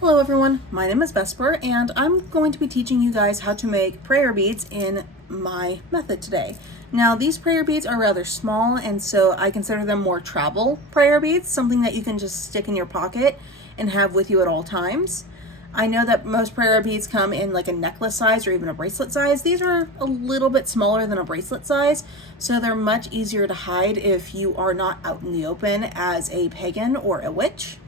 Hello everyone, my name is Vesper and I'm going to be teaching you guys how to make prayer beads in my method today. Now these prayer beads are rather small and so I consider them more travel prayer beads, something that you can just stick in your pocket and have with you at all times. I know that most prayer beads come in like a necklace size or even a bracelet size. These are a little bit smaller than a bracelet size, so they're much easier to hide if you are not out in the open as a pagan or a witch.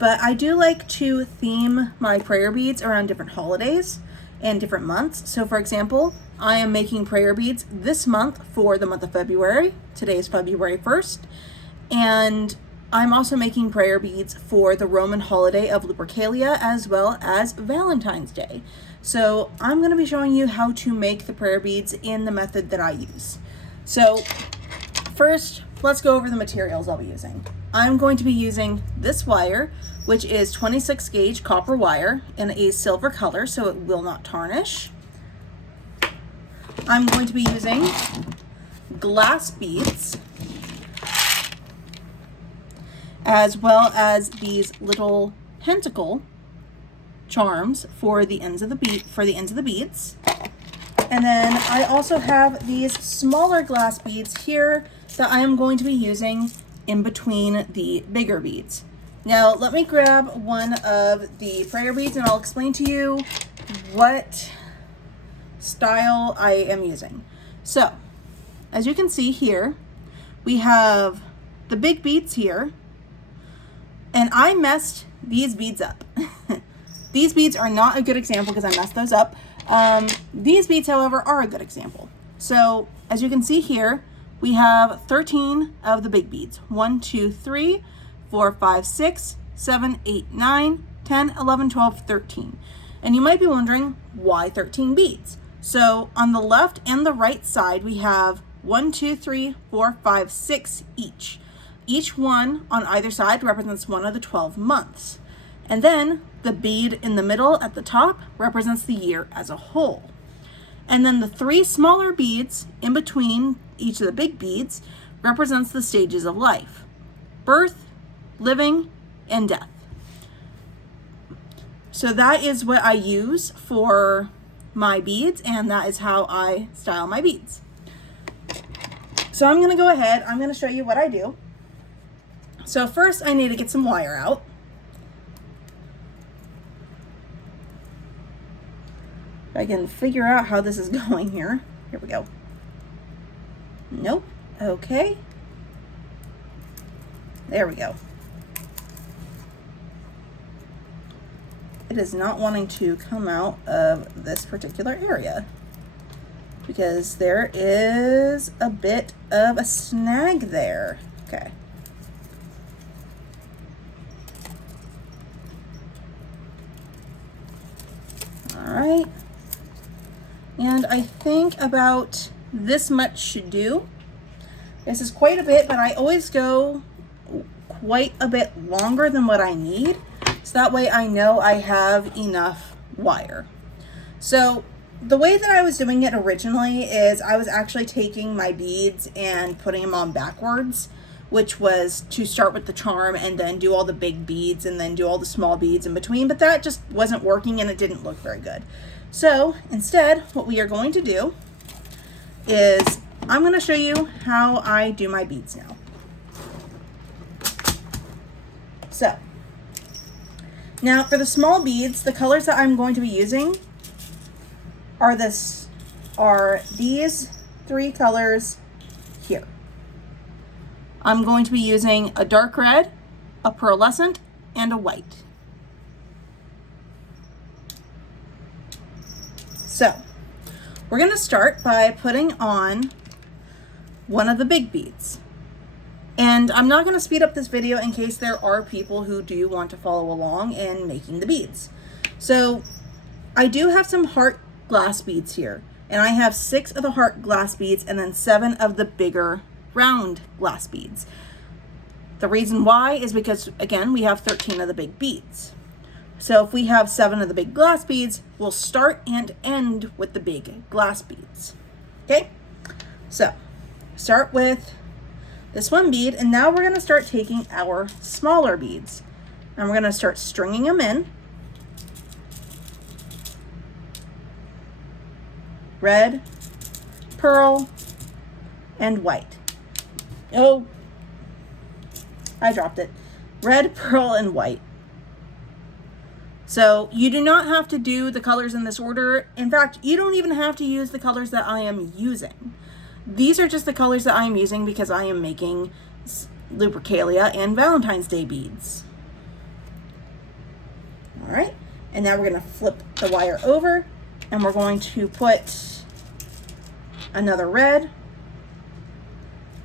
But I do like to theme my prayer beads around different holidays and different months. So for example, I am making prayer beads this month for the month of February. Today is February 1st. And I'm also making prayer beads for the Roman holiday of Lupercalia as well as Valentine's Day. So I'm going to be showing you how to make the prayer beads in the method that I use. So first, let's go over the materials I'll be using. I'm going to be using this wire, which is 26 gauge copper wire in a silver color so it will not tarnish. I'm going to be using glass beads, as well as these little pentacle charms for the ends of the beads. And then I also have these smaller glass beads here that I am going to be using in between the bigger beads. Now let me grab one of the prayer beads and I'll explain to you what style I am using. So as you can see here, we have the big beads here, and I messed these beads up. These beads are not a good example because I messed those up. These beads, however, are a good example. So as you can see here, we have 13 of the big beads. 1, 2, 3, 4, 5, 6, 7, 8, 9, 10, 11, 12, 13. And you might be wondering, why 13 beads? So on the left and the right side, we have 1, 2, 3, 4, 5, 6 each. Each one on either side represents one of the 12 months. And then the bead in the middle at the top represents the year as a whole. And then the 3 smaller beads in between each of the big beads represents the stages of life: birth, living, and death. So that is what I use for my beads, and that is how I style my beads. So I'm going to go ahead, I'm going to show you what I do. So first I need to get some wire out. I can figure out how this is going here. Here we go. Nope. Okay. There we go. It is not wanting to come out of this particular area because there is a bit of a snag there. Okay. All right. And I think about this much should do. This is quite a bit, but I always go quite a bit longer than what I need. So that way I know I have enough wire. So the way that I was doing it originally is I was actually taking my beads and putting them on backwards, which was to start with the charm and then do all the big beads and then do all the small beads in between, but that just wasn't working and it didn't look very good. So instead, what we are going to do is I'm going to show you how I do my beads now. So now for the small beads, the colors that I'm going to be using are these 3 colors here. I'm going to be using a dark red, a pearlescent, and a white. So we're going to start by putting on one of the big beads. And I'm not going to speed up this video in case there are people who do want to follow along in making the beads. So I do have some heart glass beads here, and I have 6 of the heart glass beads and then 7 of the bigger round glass beads. The reason why is because, again, we have 13 of the big beads. So if we have 7 of the big glass beads, we'll start and end with the big glass beads. Okay, so start with this one bead, and now we're going to start taking our smaller beads. And we're going to start stringing them in. Red, pearl, and white. Oh, I dropped it. Red, pearl, and white. So you do not have to do the colors in this order. In fact, you don't even have to use the colors that I am using. These are just the colors that I am using because I am making Lupercalia and Valentine's Day beads. All right, and now we're going to flip the wire over and we're going to put another red,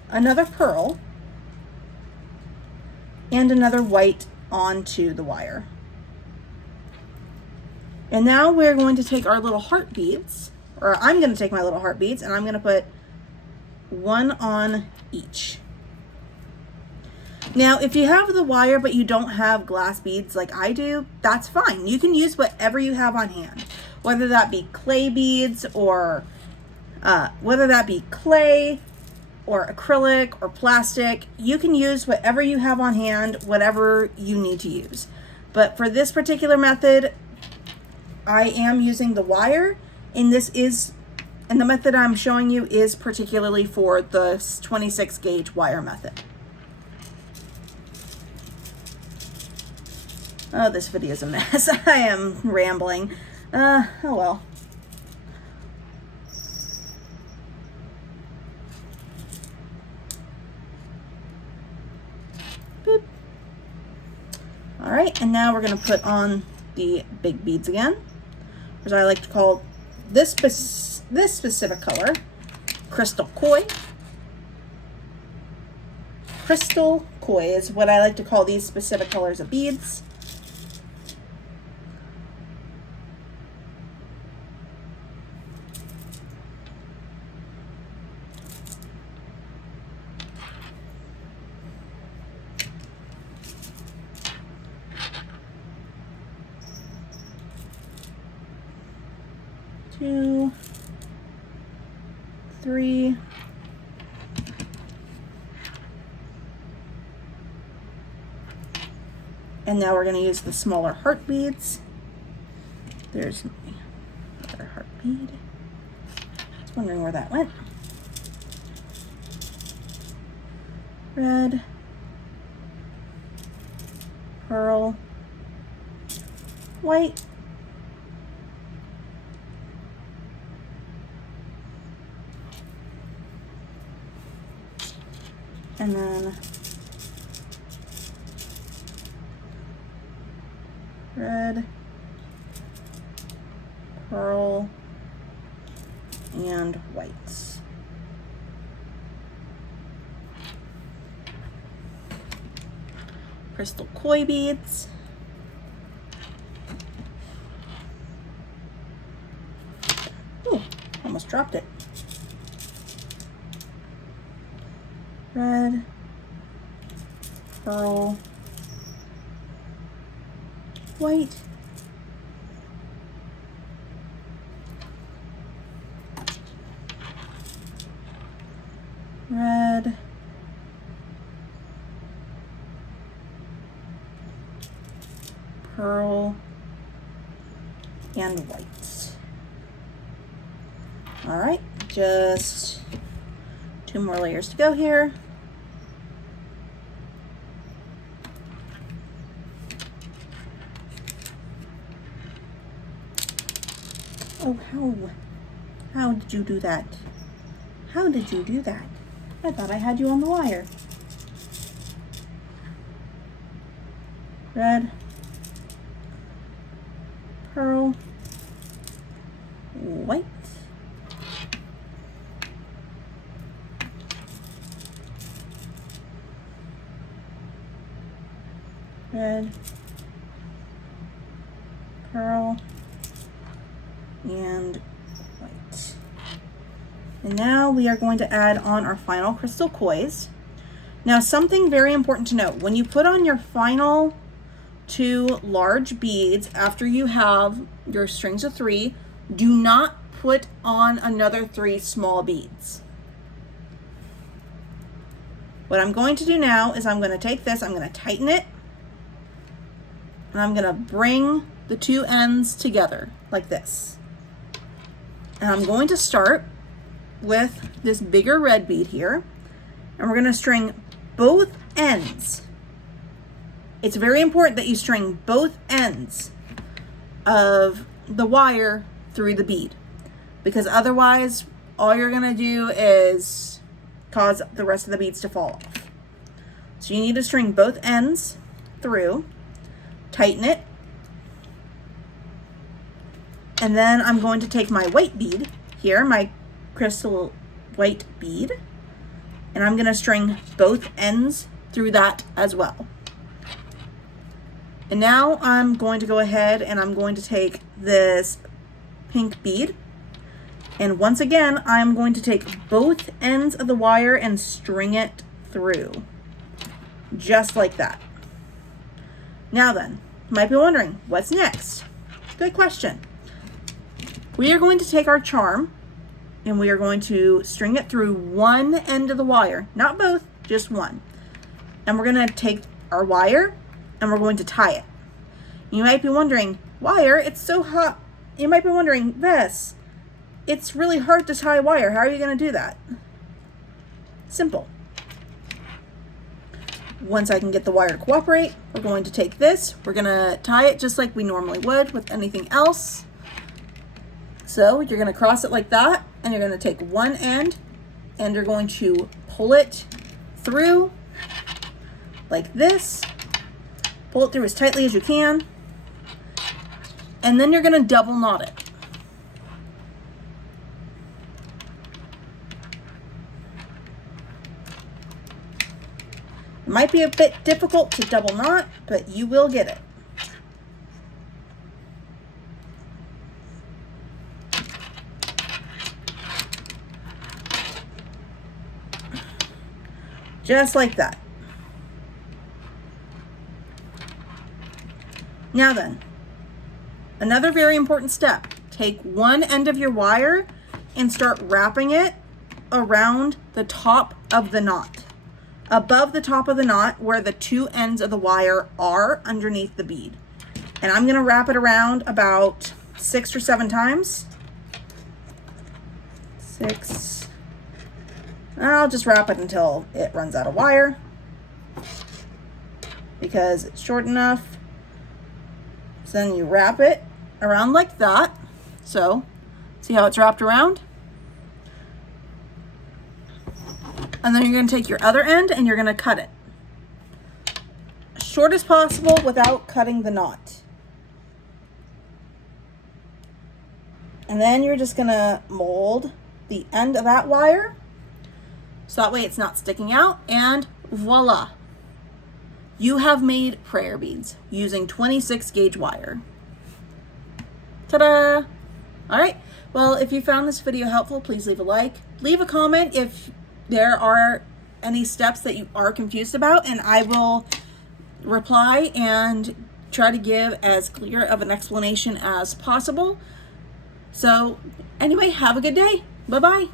another pearl, and another white onto the wire. And now we're going to take our little heart beads, or I'm going to take my little heart beads, and I'm going to put one on each. Now, if you have the wire but you don't have glass beads like I do, that's fine. You can use whatever you have on hand, whether that be clay beads or whether that be clay or acrylic or plastic. You can use whatever you have on hand, whatever you need to use. But for this particular method, I am using the wire, and the method I'm showing you is particularly for the 26 gauge wire method. Oh, this video is a mess. I am rambling. Oh well. Boop. All right, and now we're going to put on the big beads again, as I like to call this specific color, Crystal Koi. Crystal Koi is what I like to call these specific colors of beads. Two, three, and now we're going to use the smaller heart beads. There's my other heart bead. I was wondering where that went. Red, pearl, white, and then red, pearl, and white. Crystal Koi beads. Ooh, almost dropped it. Red, pearl, white, red, pearl, and white. All right, just 2 more layers to go here. Oh, how did you do that? How did you do that? I thought I had you on the wire. Red, pearl, white, red, pearl, and white. And now we are going to add on our final Crystal Kois. Now, something very important to note, when you put on your final 2 large beads after you have your strings of 3, do not put on another 3 small beads. What I'm going to do now is I'm going to take this, I'm going to tighten it, And I'm gonna bring the two ends together like this. And I'm going to start with this bigger red bead here, and we're gonna string both ends. It's very important that you string both ends of the wire through the bead, because otherwise all you're gonna do is cause the rest of the beads to fall off. So you need to string both ends through, tighten it, and then I'm going to take my white bead here, my crystal white bead, and I'm gonna string both ends through that as well. And now I'm going to go ahead and I'm going to take this pink bead, and once again I'm going to take both ends of the wire and string it through, just like that. Now then, you might be wondering, what's next? Good question. We are going to take our charm and we are going to string it through one end of the wire, not both, just one. And we're going to take our wire and we're going to tie it. You might be wondering, wire, it's so hot. You might be wondering, Bess, it's really hard to tie wire. How are you going to do that? Simple. Once I can get the wire to cooperate, we're going to take this, we're going to tie it just like we normally would with anything else. So you're going to cross it like that, and you're going to take one end and you're going to pull it through like this. Pull it through as tightly as you can, and then you're going to double knot it. It might be a bit difficult to double knot, but you will get it. Just like that. Now then, another very important step. Take one end of your wire and start wrapping it around the top of the knot. Above the top of the knot where the two ends of the wire are underneath the bead. And I'm going to wrap it around about 6 or 7 times. 6. I'll just wrap it until it runs out of wire because it's short enough. So then you wrap it around like that. So see how it's wrapped around? And then you're going to take your other end and you're going to cut it as short as possible without cutting the knot. And then you're just going to mold the end of that wire so that way it's not sticking out, and voila. You have made prayer beads using 26 gauge wire. Ta-da! All right, well, if you found this video helpful, please leave a like. Leave a comment if there are any steps that you are confused about, and I will reply and try to give as clear of an explanation as possible. So anyway, have a good day. Bye-bye.